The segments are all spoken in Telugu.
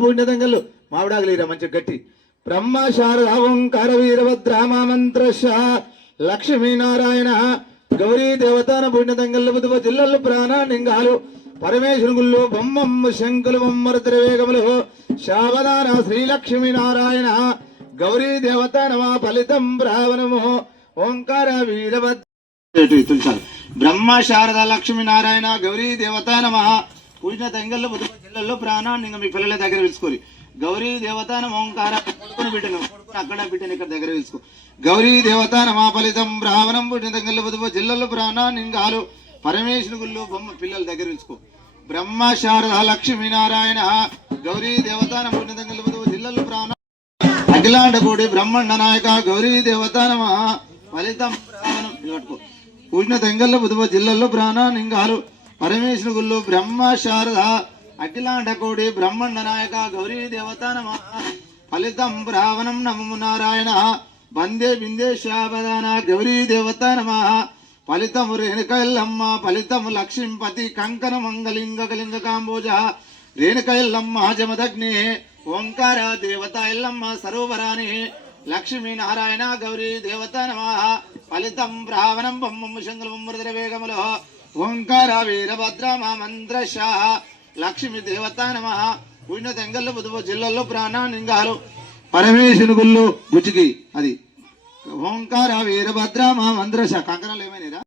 పుణ్యతంగళ్ళు మావిడాగలేరా మంచి గట్టి బ్రహ్మ శారద ఓంకార వీరభద్రామ మంత్రశ లక్ష్మీనారాయణ గౌరీ దేవతాన పుణ్యతంగళ్ళు బుధ జిల్లలు ప్రాణానింగాలు పరమేశ్వరుగుళ్ళు బొమ్మమ్మ శంకులు బొమ్మర త్రివేగములు శావదాన శ్రీలక్ష్మీనారాయణ గౌరీ దేవత నమ ఫలితం బ్రావణము ఓంకార వీరభద్ర బ్రహ్మ శారద లక్ష్మీనారాయణ గౌరీ దేవత నమ పూజన తెంగల్లో బుధ జిల్లలో ప్రాణాన్ని మీ పిల్లల దగ్గర పిలుచుకోరు గౌరీ దేవత నమ ఓంకార కొడుకుని బిడ్డను కొడుకుని అక్కడ బిడ్డను ఇక్కడ దగ్గర పిలుచుకో గౌరీ దేవత నమ ఫలితం బ్రాహ్మణం పూజన తెంగల్లో బుధ జిల్లలో ప్రాణాన్ని ఇంకాలు పరమేశ్వరు గుళ్ళు బొమ్మ పిల్లల దగ్గర పిలుచుకో బ్రహ్మ శారద లక్ష్మీనారాయణ గౌరీ దేవత నమ పూజన తెంగల్లో బుధ జిల్లలో ప్రాణ అఖిలాండ కోడి బ్రహ్మణ నాయక గౌరీ దేవత నమ ఫలితం బ్రాహ్మణం పట్టుకో పూజన తెంగల్లో బుధ జిల్లలో ప్రాణాన్ని ఇంకాలు పరమేశ్వరు గుళ్ళు బ్రహ్మ శారద అఖిలాండ కోడి బ్రహ్మణ నాయక గౌరీ దేవత నమ ఫలితం బ్రాహ్మణం నమము నారాయణ వందే బిందే శావదాన గౌరీ దేవత నమ ఫలితము రేణుకయల్లమ్మ ఫలితము లక్ష్మీపతి కంకణ మంగళింగ కలింగ కాంబోజ రేణుకయల్లమ్మ జమదగ్ని ఓంకార దేవత ఎల్లమ్మ సరోవరాని లక్ష్మీనారాయణ గౌరీ దేవత నమ ఫలితం బ్రాహ్మణం బొమ్మమ్మ శంగుల బొమ్మరుద్ర వేగములో ఓంకార వీరభద్ర మంత్రశ లక్ష్మీ దేవత నమ పుణ్య తెంగళ్ళు బుధ జిల్లలో ప్రాణానింగాలు పరమేశ్వరు గుళ్ళు బుచ్చికి అది ఓంకార వీరభద్ర మంత్రశ కంకణాలు ఏమైనా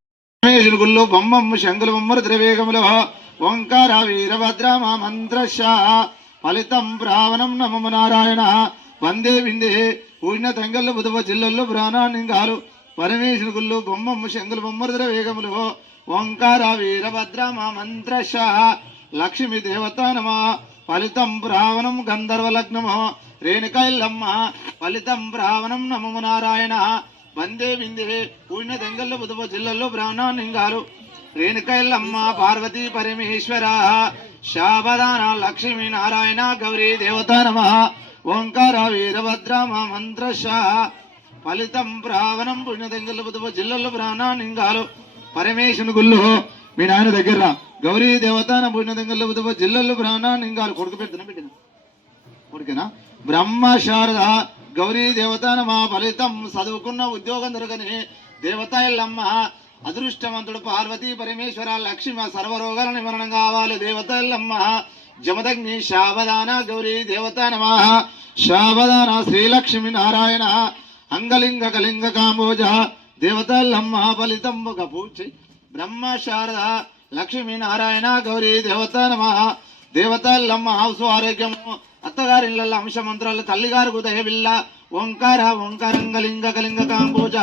పరమేశ్వరు గుళ్ళు బొమ్మమ్మ శంగుల బొమ్మరుద్ర వేగములో ఓంకార వీరభద్ర మంత్రశ ఫలితం బ్రాహ్మణం నమము నారాయణ వందే విందే పూజన తెంగళ్ళు బుధ జిల్లలో ప్రాణానింగాలు పరమేశ్వరు గుళ్ళు బొమ్మమ్మ శంగుల బొమ్మరుద్ర వేగములో ఓంకార వీరభద్ర మంత్రశ లక్ష్మీ దేవత నమ ఫలితం బ్రాహ్మణం గంధర్వ లగ్నము రేణుకైల్లమ్మ ఫలితం బ్రాహ్మణం నమము నారాయణ వందే విందే పూజన తెంగళ్ళు బుధ జిల్లలో ప్రాణానింగాలు రేణుకైల్లమ్మ పార్వతీ పరమేశ్వర శావదాన లక్ష్మీనారాయణ గౌరీ దేవత నమ ఓంకార వీరభద్ర మంత్రశ ఫలితం బ్రాహ్మణం పుణ్య తెంగళ్ళు బుధ జిల్లలో ప్రాణానింగాలు పరమేశ్వరు గుళ్ళు మీ నాయన దగ్గర గౌరీ దేవతాన పుణ్య తెంగళ్ళు బుధ జిల్లలో ప్రాణానింగాలు కొడుకు పెడుతున్నా బిడ్డనా కొడుకేనా బ్రహ్మ శారద గౌరీ దేవతాన మా ఫలితం చదువుకున్న ఉద్యోగం దొరకని దేవత ఎల్లమ్మ అదృష్టవంతుడు పార్వతీ పరమేశ్వర లక్ష్మి సర్వరోగాల నివారణం కావాలి దేవత ఎల్లమ్మ జమదగ్ని శావదాన గౌరీ దేవత నమ శావదాన శ్రీలక్ష్మి నారాయణ అంగలింగ కలింగ కాంబోజ దేవత ఎల్లమ్మ ఫలితం ఒక పూజ బ్రహ్మ శారద లక్ష్మీ నారాయణ గౌరీ దేవత నమ దేవత ఎల్లమ్మ హౌసు ఆరోగ్యము అత్తగారి ఇళ్ళ అంశ మంత్రాలు తల్లిగారు దయవిల్ల ఓంకార ఓంకారంగలింగ కలింగ కాంబోజ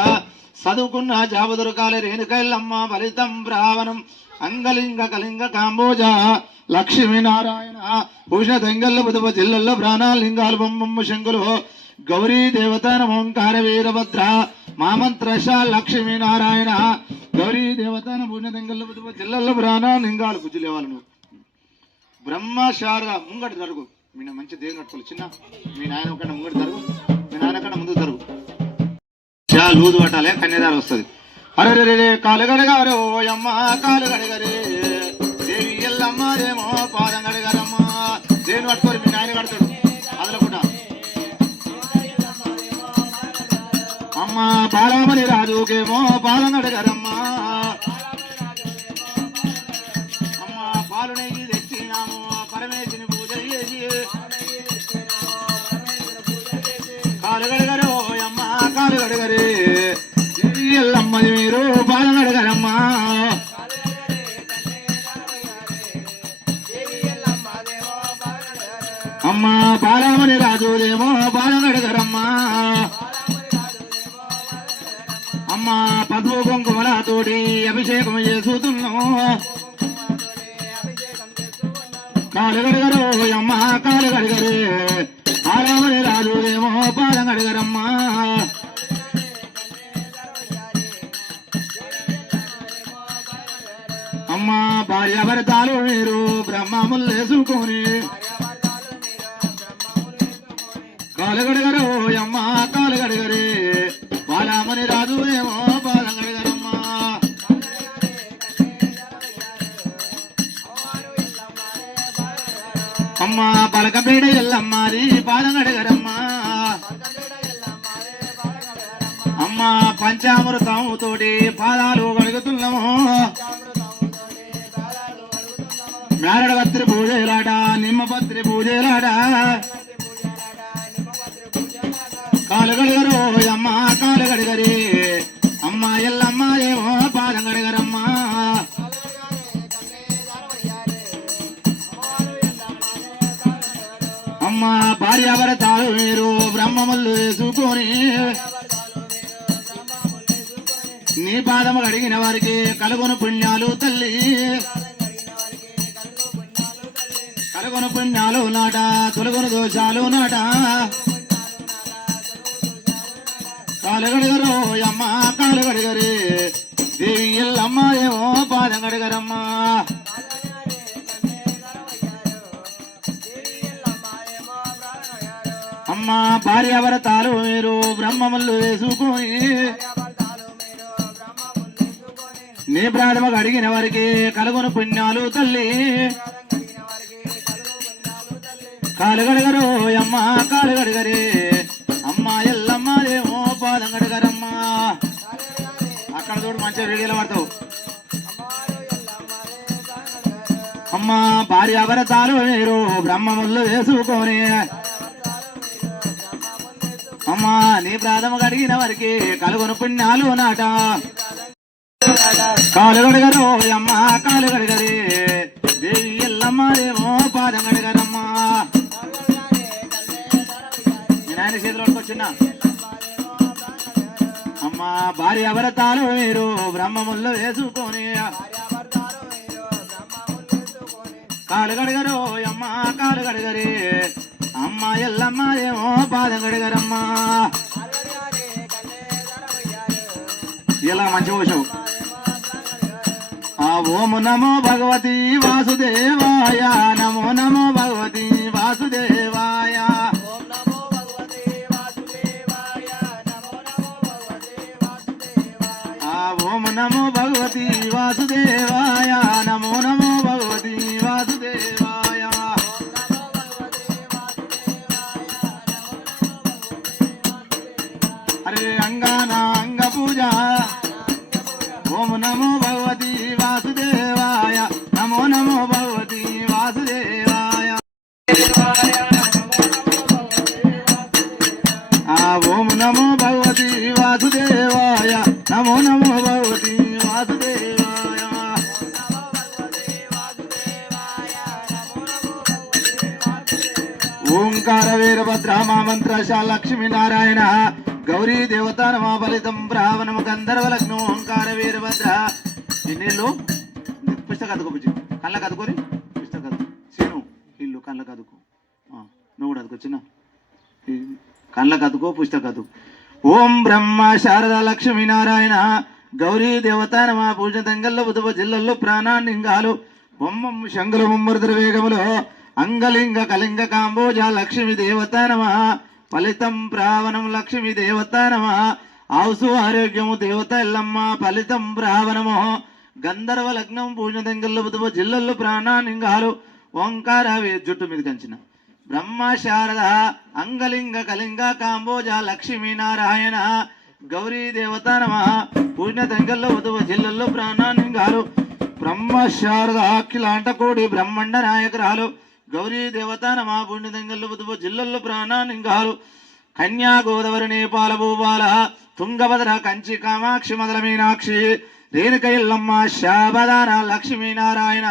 చదువుకున్న జాబు దొరకాలి రేణుకైల్లమ్మ ఫలితం బ్రాహ్మణం అంగలింగ కలింగ కాంబోజ లక్ష్మీనారాయణ పూజ తెంగళ్ళు బుధ జిల్లలో ప్రాణాలింగాలు బొమ్మమ్మ శంకులు గౌరీ దేవత ఓంకార వీరభద్ర మామంత్రశ లక్ష్మీనారాయణ గౌరీ దేవత పూజ తెంగళ్ళు బుధ జిల్లలో ప్రాణాలింగాలు గుజ్జులేవాలి నువ్వు బ్రహ్మ శారద ముంగటి జరుగు మీ మంచి దేవుని కట్టుకోవాలి చిన్న మీ నాయన కన్నా ముంగటి జరుగు మీ నాయన కన్నా ముందు జరుగు చాలా లూజు పట్టాలి కన్యాదారు వస్తుంది అరే రే కాలు గడగారే ఓయమ్మ కాలు గడగరే దేవి ఎల్లమ్మ రేమో పాదం గడగారమ్మ దేవుని పట్టుకోరు మీ నాయన కడతాడు అదలకుండా అమ్మ బాలమని రాజుకేమో పాదం గడగారమ్మ అమ్మ పాలు నెయ్యి తెచ్చినాము పరమేశ్వరుని పూజ చేసి కాలు గడగరే ఓయమ్మ కాలు గడగరే ఎల్లమ్మ మీరు పాదం గడగరమ్మ అమ్మ బాలమని రాజులేమో పాదం గడగరమ్మ అమ్మ పద్మ కుంకుమలతోటి అభిషేకం చేసుతున్నాము కాలు గడగరు అమ్మ కాలు గడగరే బాలమని రాజులేమో పాదం గడగరమ్మ అమ్మ భార్య భర్తలు మీరు బ్రహ్మములు వేసుకొని కాలు గడగరు అమ్మ కాలు గడగరే బాలమని రాజు ఏమో పాదం గడగరమ్మ అమ్మ పలకపేడ ఎల్లమ్మాది పాదగడగరమ్మా అమ్మ పంచామృతం తోటి పాదాలు కడుగుతున్నాము మేరడపత్రి పూజలాట నిమ్మపత్రి పూజలాట కాలు గడిగరు అమ్మ కాలు గడిగరి అమ్మ ఎల్లమ్మ ఏమో పాదం గడిగరమ్మా అమ్మ భార్యాభరతాలు మీరు బ్రహ్మములు వేసుకొని నీ పాదము కడిగిన వారికి కలుగును పుణ్యాలు తల్లి కలుగును పుణ్యాలు నాట తొలగును దోషాలు నాట కాలు గడిగరు అమ్మ కాలు గడిగరి దేవి ఎల్లమ్మ ఏమో పాదం గడిగరమ్మా అమ్మ భార్యాభరతాలు మీరు బ్రహ్మములు వేసుకొని నీ ప్రాథమ అడిగిన వారికి కలుగును పుణ్యాలు తల్లి కాలు గడగరు అమ్మ కాలు గడగరే అమ్మ ఎల్లమ్మ ఏమో పాదం గడగరమ్మా అక్కడ చూడు మంచిగా వీడియోలో పడతావు అమ్మ భార్యాభరతాలు మీరు బ్రహ్మములు వేసుకొని అమ్మ నీ ప్రాథమ అడిగిన వారికి కలుగును పుణ్యాలు నాట కాలు గడగరు అమ్మ కాలు గడగరే దేవి ఎల్లమ్మ ఏమో పాదం గడగరమ్మా మీ నాయన చేతిలోకి వచ్చిన అమ్మ భార్యాభరతాలు మీరు బ్రహ్మములు వేసుకొని కాలు గడగరు అమ్మ కాలు గడగరే అమ్మ ఎల్లమ్మ ఏమో పాదం గడగరమ్మా ఇలా మంచి పోషవు ఓం నమో భగవతి వాసుదేవాయ నమో నమో భగవతి వాసుదేవాయ ఓం నమో భగవతి వాసుదేవాయ నమో నమో భగవతి వాసుదేవాయ హరే అంగానా అంగ పూజ ఓం నమో భగవతి వాసుదేవాయ నమో నమో భగవతి వాసుదేవాయ ఓం నమో భగవతి వాసుదేవాయ నమో నమో భగవతి వాసుదేవాయ ఓంకార వీరభద్ర మంత్రశ లక్ష్మీనారాయణ గౌరీ దేవతా నమ ఫలితం బ్రాహ్మణము గంధర్వ లగ్నం ఓంకార వీరభద్ర ఇన్నిళ్ళు పుస్తక అదుకో బుజ్జి కళ్ళకు అదుకోరి పుస్తక చేను ఇల్లు కళ్ళకు అదుకో నువ్వు కూడా అదుకో చిన్న కళ్ళకు అదుకో పుస్తక అదుకో ఓం బ్రహ్మ శారద లక్ష్మీనారాయణ గౌరీ దేవతా నమ పూజ తంగల్లో బుధవ జిల్లల్లో ప్రాణాన్నింగాలు బొమ్మం శంగుల ముమ్మరుద్ర వేగములో అంగలింగ కలింగ కాంబోజ లక్ష్మీ దేవతా నమ ఫలితం ప్రావణం లక్ష్మీ దేవతా నమ ఆవుసు ఆరోగ్యము దేవత ఎల్లమ్మ ఫలితం ప్రావణము గంధర్వ లగ్నం పూజ తంగల్లో బుధవ జిల్లల్లో ప్రాణాన్నింగాలు ఓంకార జుట్టు మీద కంచిన బ్రహ్మ శారద అంగలింగ కలింగ కాంబోజ లక్ష్మీనారాయణ గౌరీ దేవతా నమ పూజ తంగల్లో బుధవ జిల్లల్లో ప్రాణాన్నింగాలు బ్రహ్మ శారద అఖిలాంట కోడి బ్రహ్మండ నాయకురాలు గౌరీ దేవతా నమ పూజ తంగల్లో బుధవ జిల్లల్లో ప్రాణాన్నింగాలు కన్యా గోదావరి నేపాల భూపాల తుంగభద్ర కంచి కామాక్షి మొదల మీనాక్షి రేణుక ఎల్లమ్మ శాబదాన లక్ష్మీనారాయణ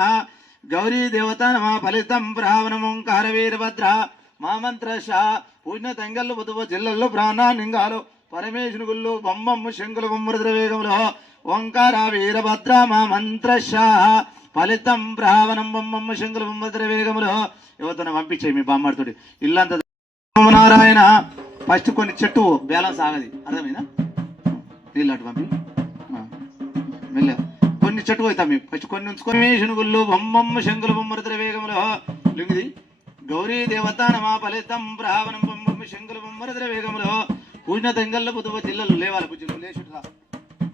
గౌరీ దేవతా నమ ఫలితం ప్రావణం ఓంకార వీరభద్ర మా మంత్రశ పూజ తంగళ్ళు బుధవ జిల్లల్లో ప్రాణాన్నింగాలు పరమేశ్వరు గుళ్ళు బొమ్మమ్మ శంకుల బొమ్మరుద్ర వేగంలో ఓంకార వీరభద్ర మా మంత్రశ ఫలితం ప్రావణం బొమ్మమ్మ శంకుల బొమ్మరుద్ర వేగంలో యువతను పంపించాయి మీ బామ్మడితోటి ఇల్లంతా నారాయణ ఫస్ట్ కొన్ని చెట్టు బ్యాలెన్స్ ఆగది అర్థమైనా నీళ్ళు అటు పంపి మెల్ల కొన్ని చెట్టు పోతాం మేము ఫస్ట్ కొన్ని ఉంచుకొని శనుగుళ్ళు బొమ్మమ్మ శంకుల బొమ్మరుద్ర వేగంలో లింగిది గౌరీ దేవతా నమ ఫలితం ప్రావణం బొమ్మమ్మ శంకుల బొమ్మరుద్ర వేగంలో పూజ తంగళ్ళ బుధవ జిల్లలు లేవాలి పూజలు లేచుడు రా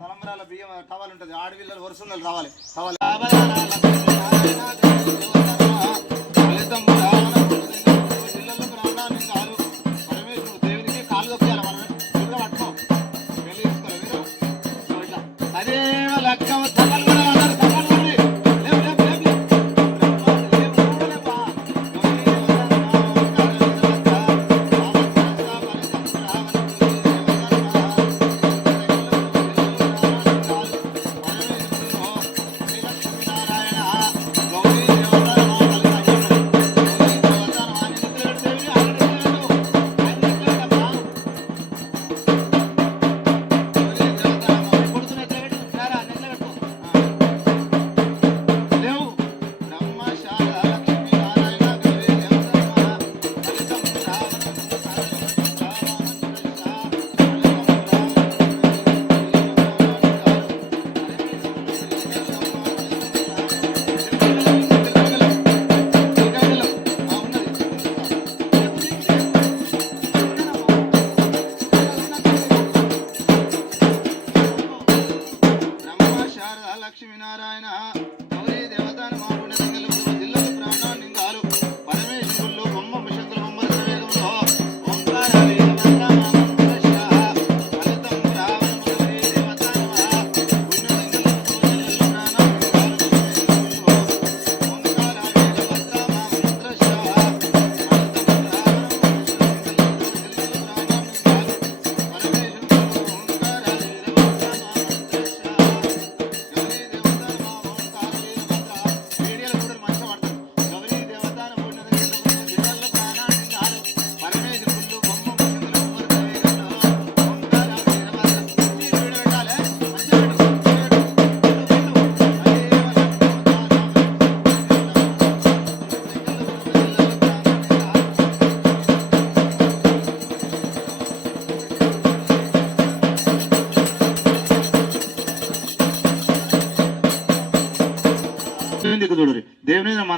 తలంబరాల బియ్యం టవాలు ఉంటుంది ఆడవిల్లలు వరుసలు రావాలి ఫలితం ప్రావణం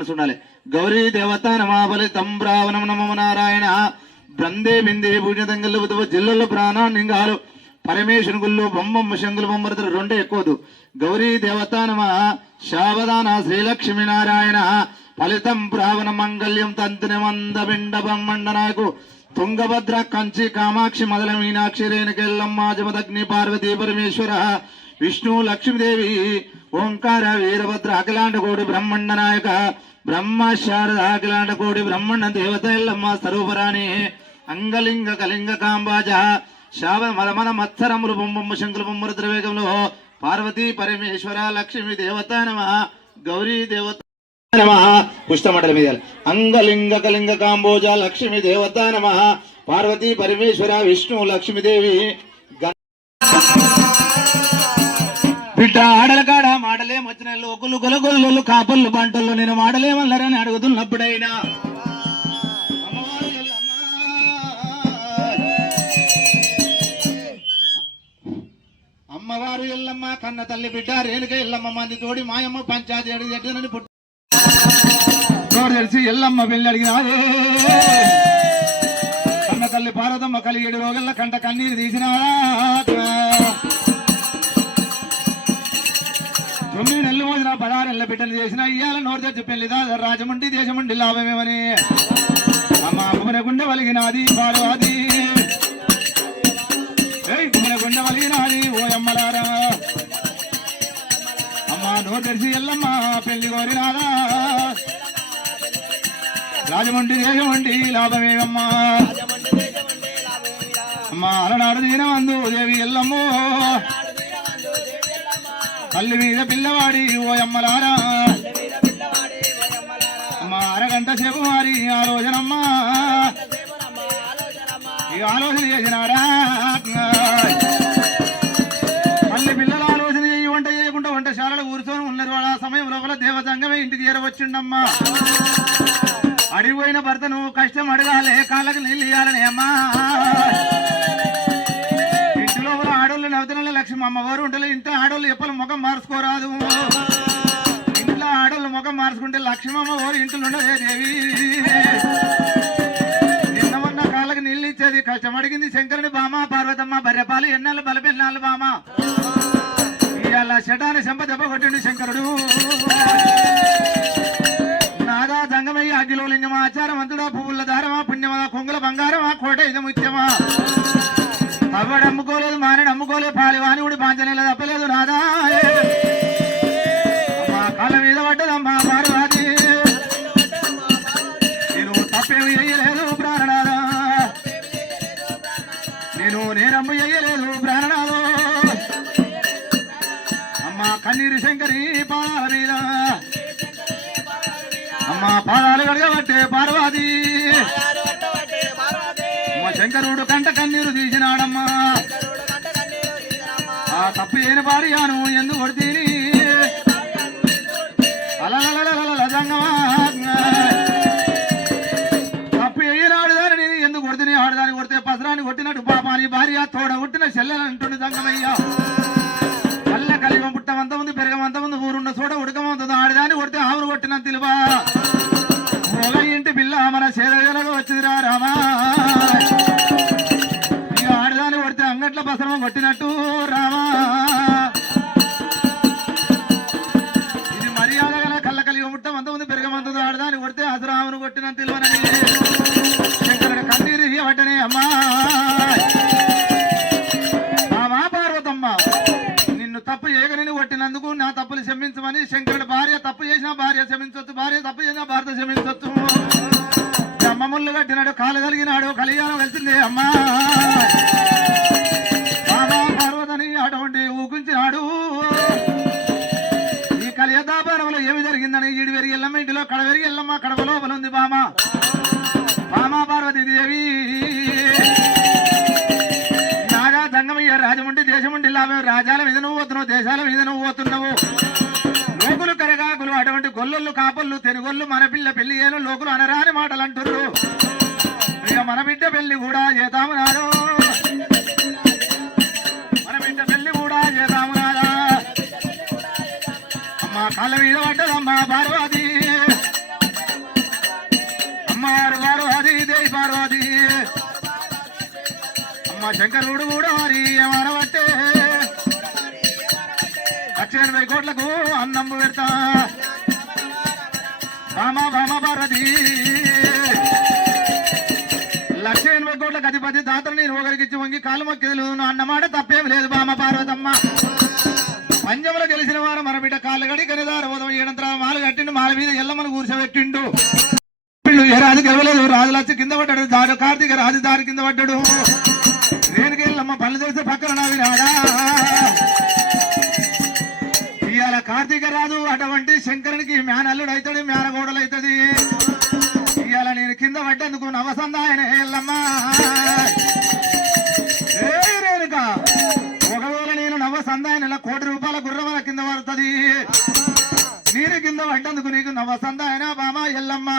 మనసు ఉండాలి. గౌరీ దేవత నమాబలితం బ్రావణం నమో నారాయణ బ్రందే బిందే పూజతంగల్లు బుధ జిల్లల్లో ప్రాణాన్నింగాలు పరమేశ్వరు గుళ్ళు బొమ్మమ్మ శంకులు బొమ్మరతులు రెండే ఎక్కువదు. గౌరీ దేవత నమ శావదాన శ్రీలక్ష్మీ నారాయణ ఫలితం బ్రావణ మంగళ్యం తంత్రి మంద బిండ బ్రహ్మండనాకు తుంగభద్ర కంచి కామాక్షి మొదల మీనాక్షి రేణుకెల్లమ్మ జమదగ్ని పార్వతీ పరమేశ్వర విష్ణు లక్ష్మీదేవి ఓంకార వీరభద్ర అఖిలాండ కోడి బ్రహ్మండ నాయక బ్రహ్మ శారద అఖిలాండ కోడి బ్రహ్మండ దేవత ఎల్లమ్మ స్వరూపరాణి అంగలింగ కలింగ కాంబాజ శావ మదమద మత్సరములు బొమ్మమ్మ శంకుల బొమ్మల ద్రవేగంలో పార్వతీ పరమేశ్వర లక్ష్మీ దేవత నమ గౌరీ దేవత నమ పుష్టమటల మీద అంగలింగ కలింగ కాంబోజ లక్ష్మీ దేవత నమ పార్వతీ పరమేశ్వర విష్ణు లక్ష్మీదేవి బిడ్డ ఆడల కాడ మాటలే వచ్చిన లోకులు గొలగొల్లు కాపళ్ళు పంటల్లో నేను మాటలేమన్నారని అడుగుతున్నప్పుడైనా అమ్మవారు ఎల్లమ్మ కన్న తల్లి బిడ్డ రేణుక ఎల్లమ్మ మంది తోడి మాయమ్మ పంచాయతీ అడిగి పుట్టు తెలిసి ఎల్లమ్మ వెళ్ళి అడిగినాదే కన్న తల్లి పార్వతమ్మ కలిగేడు రోగల్ల కంట కన్నీరు తీసినారా 9 నెలలు మోసిన 16 నెలల బిడ్డలు చేసిన ఇయ్యాల నోరు తెచ్చి పెళ్లిదా రాజమండ్రి దేశమండి లాభమేమని అమ్మ కుమర గుండె వలిగినాది పార్వతి కుమర గుండె వలిగినాది ఓ అమ్మలారా అమ్మ నోరు తెరిచి ఎల్లమ్మ పెళ్లి కోరినాదా రాజమండ్రి దేశమండి లాభమేమమ్మా అమ్మ అలనాడు దీనమందు దేవి ఎల్లమ్మో తల్లి మీద పిల్లవాడి ఓ అమ్మలారా అమ్మ అరగంట సేపు మారి ఆలోచనమ్మా ఈ ఆలోచన చేసినారా తల్లి పిల్లల ఆలోచన చేయి వంట చేయకుండా వంటశాలలో కూర్చొని ఉన్నారు ఆ సమయం లోపల దేవతంగమే ఇంటికి చేరవచ్చుండమ్మా అడిగిపోయిన భర్తను కష్టం అడగాలే కాళ్ళకు నీళ్ళు ఇయ్యాలని అమ్మా ఇంటిలో ఆడోళ్ళు నవతనల లక్ష్మి అమ్మవారు ఉంటలే ఇంట్లో ఆడోళ్ళు ఎప్పలు ముఖం మార్చుకోరాదు ఇంట్లో ఆడోళ్ళు ముఖం మార్చుకుంటే లక్ష్మి అమ్మవారు ఇంట్లో ఉండదే దేవి నిన్న మొన్న కాళ్ళకి నీళ్ళు ఇచ్చేది కష్టం అడిగింది శంకరుని బామ పార్వతమ్మ బర్రెపాలు ఎన్నాళ్ళు బలపెన్నాళ్ళు బామ ఇవాళ శటాన్ని చెంప దెబ్బ కొట్టిండు శంకరుడు నాదా జంగమయ్య అగ్గిలో లింగమా ఆచారవంతుడా పువ్వుల దారమా పుణ్యమా కొంగుల బంగారమా కోట ఇది ముత్యమా అవ్వడు అమ్ముకోలేదు మానడు అమ్ముకోలేదు పాలివాని కూడా పాంచనేల తప్పలేదు నాదా అమ్మా కాళ్ళ మీద పడ్డదమ్మా పార్వతి నేను తప్పేమి చెయ్యలేదు ప్రాణనాదా నేను నేరమ్ము చెయ్యలేదు ప్రాణనాదో అమ్మా కన్నీరు శంకరి పాదాల మీద అమ్మ పాదాలు కడగబట్టే పార్వతి అమ్మ శంకరుడు కంట కన్నీరు తీసినాడమ్మా ఆ తప్పు ఏని భార్యను ఎందుకు కొడితేని అలలలలలజంగమా తప్పు ఏనాడు దాని ఎందుకు కొడితే ఆడదాన్ని కొడితే పసరాన్ని కొట్టినట్టు పాపాని భార్య తోడ కొట్టిన చెల్లెలంటుండు జంగమయ్య కళ్ళ కలిగం పుట్టమంత ఉంది పెరగమంత ఉంది ఊరున్న చోట ఉడకమంతుంది ఆడదాన్ని కొడితే ఆవును కొట్టిన తెలువా ఒక ఇంటి పిల్ల మన చేదగలకు వచ్చిందిరా రామా ఇక ఆడదాన్ని కొడితే అంగట్ల పసరం కొట్టినట్టు రామా ఇది మర్యాద గల కళ్ళ కలిగి ముట్టం అంతమంది పెరగమంతుంది ఆడదాన్ని కొడితే అసరామును కొట్టిన తెలివనని శంకరుడు కన్నీరు ఇవ్వటనే అమ్మా రామా పార్వతమ్మ నిన్ను తప్పు చేయగలని కొట్టినందుకు నా తప్పులు క్షమించమని శంకరుడు భార్య తప్పు చేసినా భార్య క్షమించవచ్చు భార్య తప్పు చేసినా భర్త క్షమించవచ్చు అమ్మ ముళ్ళు కట్టినాడు కాలు కలిగినాడు కలియాలం వెళ్తుంది అమ్మా బాబా పార్వతని అటువంటి ఊకుంచినాడు ఈ కలియదాపారంలో ఏమి జరిగిందని ఈడు వెరిగి ఎల్లమ్మ ఇంటిలో కడ వెరిగి ఎల్లమ్మ కడప లోపల ఉంది బామ బామా పార్వతీ దేవి నాగా దంగమయ్య రాజమండ్రి దేశముండి లాభం రాజాల మీద నువ్వు పోతున్నావు దేశాల మీద నువ్వు పోతున్నావు లోకులు కరగాకులు అటువంటి గొల్లలు కాపళ్ళు తెనుగొల్లు మన పిల్ల పెళ్లి ఏను లోకులు అనరాని మాటలు అంటుర్రు ఇక మన బిడ్డ పెళ్లి కూడా చేతాము నాదో మన బిడ్డ పెళ్లి కూడా చేతాము నాదా అమ్మ కాళ్ళ మీద పడ్డదమ్మా పార్వతి అమ్మ శంకరుడు కూడా మరి ఏమనబట్టే 1,80 కోట్లకు అన్నమ్ము పెడతా బామా భారతి 1,80 కోట్లకు అధిపతి దాతలు నేను ఒకరికి ఇచ్చి వంగి కాలు మొక్కేలు అన్నమాట తప్పేం లేదు బామ పార్వతమ్మ పంజములు గెలిచిన వారు మన బిడ్డ కాళ్ళు గడి కనిదారు ఉదయం 7 మాలు కట్టిండు మాల మీద ఎల్లమ్మను కూర్చోబెట్టిండు ఏ రాజు గెలవలేదు రాజు లచ్చి కింద పడ్డాడు దాడు కార్తీక రాజు దారి కింద పడ్డాడు దేనికి వెళ్ళమ్మ పనులు చేస్తే పక్కన నావి రాడా ఇవాళ కార్తీక రాజు అటువంటి శంకరునికి మేనల్లుడు అవుతాడు మేనగోడలు అవుతుంది ఇవాళ నేను కింద పడ్డందుకు నవసందాయన ఎల్లమ్మా రేణుక ఒకవేళ నేను నవసందాయన 1 కోటి రూపాయల గుర్రమల కింద పడుతుంది నేను కింద పడ్డందుకు నీకు నవసందాయన బామా ఎల్లమ్మ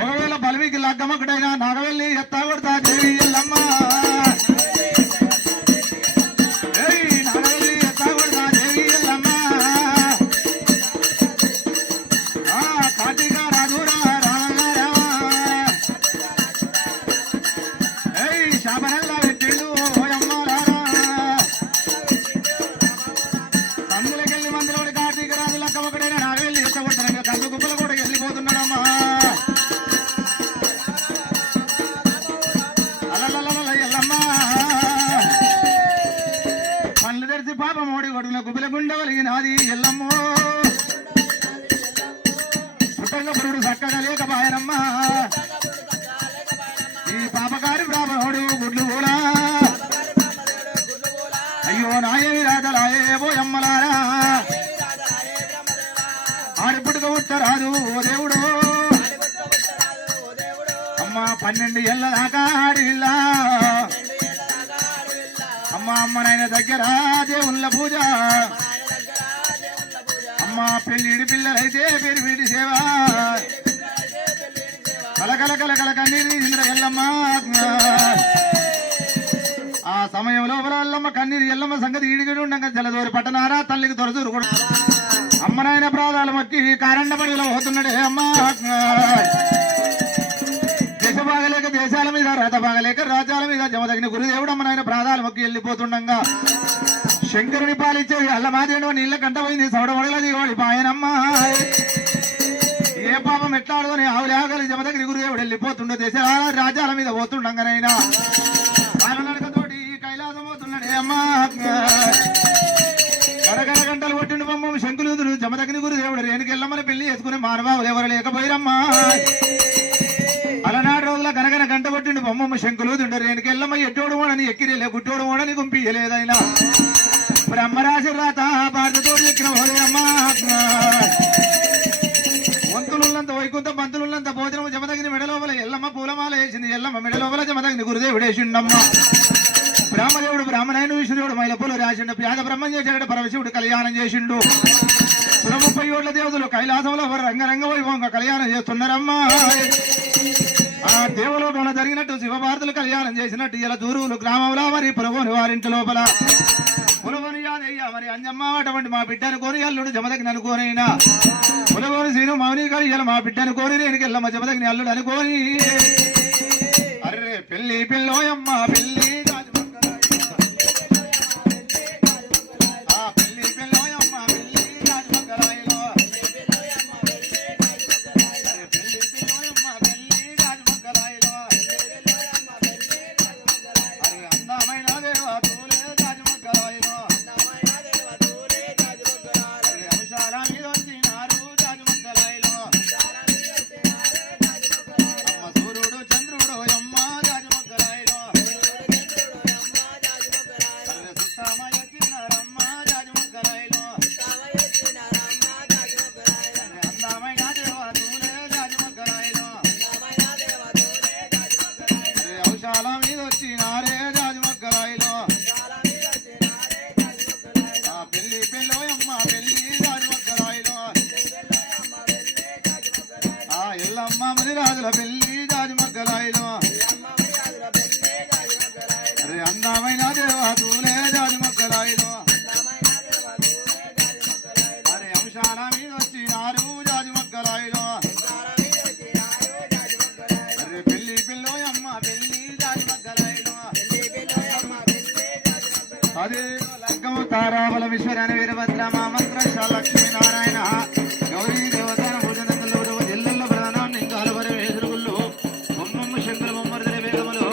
ఒకవేళ బలిమికి లగ్గమ్మకుడైనా నాగవెల్లి ఎత్తా కొడతా దేవి ఎల్లమ్మ నాగవెల్లి ఎత్తా కొడతా దేవి ఎల్లమ్మ కార్తీక రాజురా శాపనల్లా పెట్టిండు ఓయమ్మలారా అందులోకెళ్ళి మందిలోని కార్తీక రాజు లగ్గమ్మకుడైనా నాగవెల్లి ఎత్త కొడతాను కందు గుప్పలు కూడా వెళ్ళిపోతున్నాడమ్మా పనులు తెరిచి పాప మోడి కొడుకుల గుబిల గుండె వలిగినాది ఎల్లమ్మో పుట్టంగా పురుడు చక్కగా లేకపాయనమ్మా ఈ పాపకారి బ్రాహ్మణుడు గుడ్లు కూడా అయ్యో నాయమి రాజలాయే పోయమ్మలారా ఆడిపుట్టుక ఉత్తరాదు ఓ దేవుడు అమ్మ 12 ఏళ్ళ దాకా ఆడిల్లా అమ్మ నాయన దగ్గర దేవుళ్ళ పూజ అమ్మ పెళ్ళిడి పిల్లలైతే పేరు వీడి సేవ కలకల కన్నీరు ఇంద్ర ఎల్లమ్మ ఆ సమయంలో ఎల్లమ్మ కన్నీరు ఎల్లమ్మ సంగతి ఈడిగడి ఉండగా జలదూరి పట్టనారా తల్లికి దొరదూరు కూడా అమ్మ నాయన ప్రాణాలు మొక్కి కారండ పడిలో పోతున్నాడే అమ్మ దేశ బాగలేక దేశాల మీద రథ బాగలేక రాజ్యాల మీద జమదగిన గురుదేవుడు అమ్మ నాయన ప్రాణాలు మొక్కి వెళ్ళిపోతుండగా శంకరుని పాలిచ్చే అల్లమాదేండో నీళ్ళ కంట పోయింది సౌడవడల దిగోడి పాయనమ్మ ఏ పాపం ఎట్లాడుదని ఆవులేగలి జమదగిన గురుదేవుడు వెళ్ళిపోతుండే దేశాల రాజ్యాల మీద పోతుండగానైనా నడకతోటి కైలాసం పోతున్నాడే అమ్మా గరగర గంటలు కొట్టిండు బొమ్మ శంకులుదురు జమదగిన గురుదేవుడు రేణుకెళ్ళమ్మని పెళ్లి చేసుకునే మానవావులు ఎవరు లేకపోయిరమ్మా అలనాడు రోజుల గనగన గంట కొట్టిండు బొమ్మ శంకులుదుండు రేణుకెళ్ళమ్మ ఎట్టోడు ఓడని ఎక్కిరేలే గుట్టోడు ఓడని గుంపియలేదైనా బ్రహ్మరాశి రాత భారతతోడు ఎక్కిన పోలేమ్మా వంతులున్నంత వైకుంఠ పంతులున్నంత భోజనం జమదగిన మెడలోపల ఎల్లమ్మ పూలమాల వేసింది ఎల్లమ్మ మెడలోపల జమదగిన గురుదేవుడు వేసిండమ్మ బ్రాహ్మదేవుడు బ్రాహ్మణాయన విష్ణుదేవుడు మైలపూలు రాసిండు పేద బ్రహ్మం చేశాడు పరమశివుడు కళ్యాణం చేసిండు 30 ఏళ్ల దేవతలు కైలాసంలో రంగరంగ వైభవంగా కళ్యాణం చేస్తున్నారమ్మా ఆ దేవలోకంలో జరిగినట్టు శివభారతులు కళ్యాణం చేసినట్టు ఇలా దూరువులు గ్రామంలో మరి పులవోని వారింటి లోపల పులవోని యాదయ్య మరి అంజమ్మ అటువంటి మా బిడ్డను కోరి అల్లుడు జమదగిన అనుకోనైనా పులవోని శ్రీను మౌని గారు ఇలా మా బిడ్డను కోరి నేను వెళ్ళమ్మ జమదగిన అల్లుడు అనుకోని అర్రే పెళ్లి పిల్లోయమ్మ పెళ్లి సూర్యుడు తారాబల విశ్వరాని వీరభద్ర మా మంత్ర లక్ష్మీనారాయణ గౌరీ దేవతాన భూజనంలో జిల్లల ప్రధానం ఇంకా అలవరి వేదురుగుళ్ళు బొమ్మమ్మ శంకర బొమ్మరిదరి వేదములు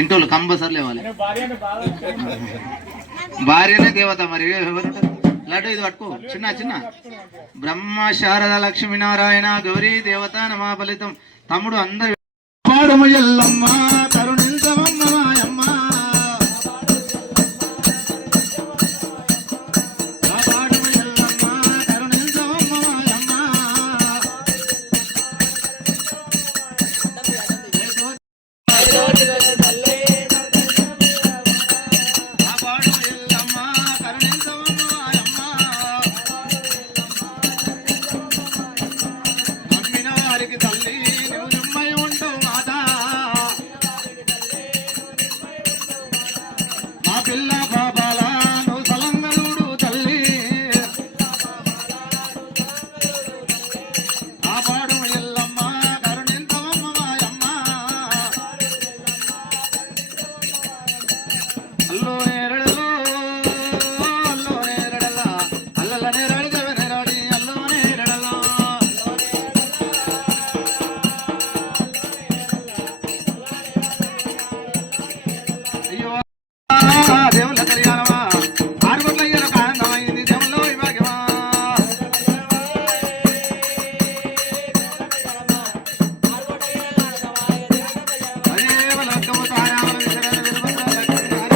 ఇంటోళ్ళు కంపల్సరీ లేవాలి భార్యనే దేవత మరి లడ్డు ఇది పట్టుకో చిన్న చిన్న బ్రహ్మ శారద లక్ష్మీనారాయణ గౌరీ దేవత నమా ఫలితం తమ్ముడు అందరు పాడము ఎల్లమ్మ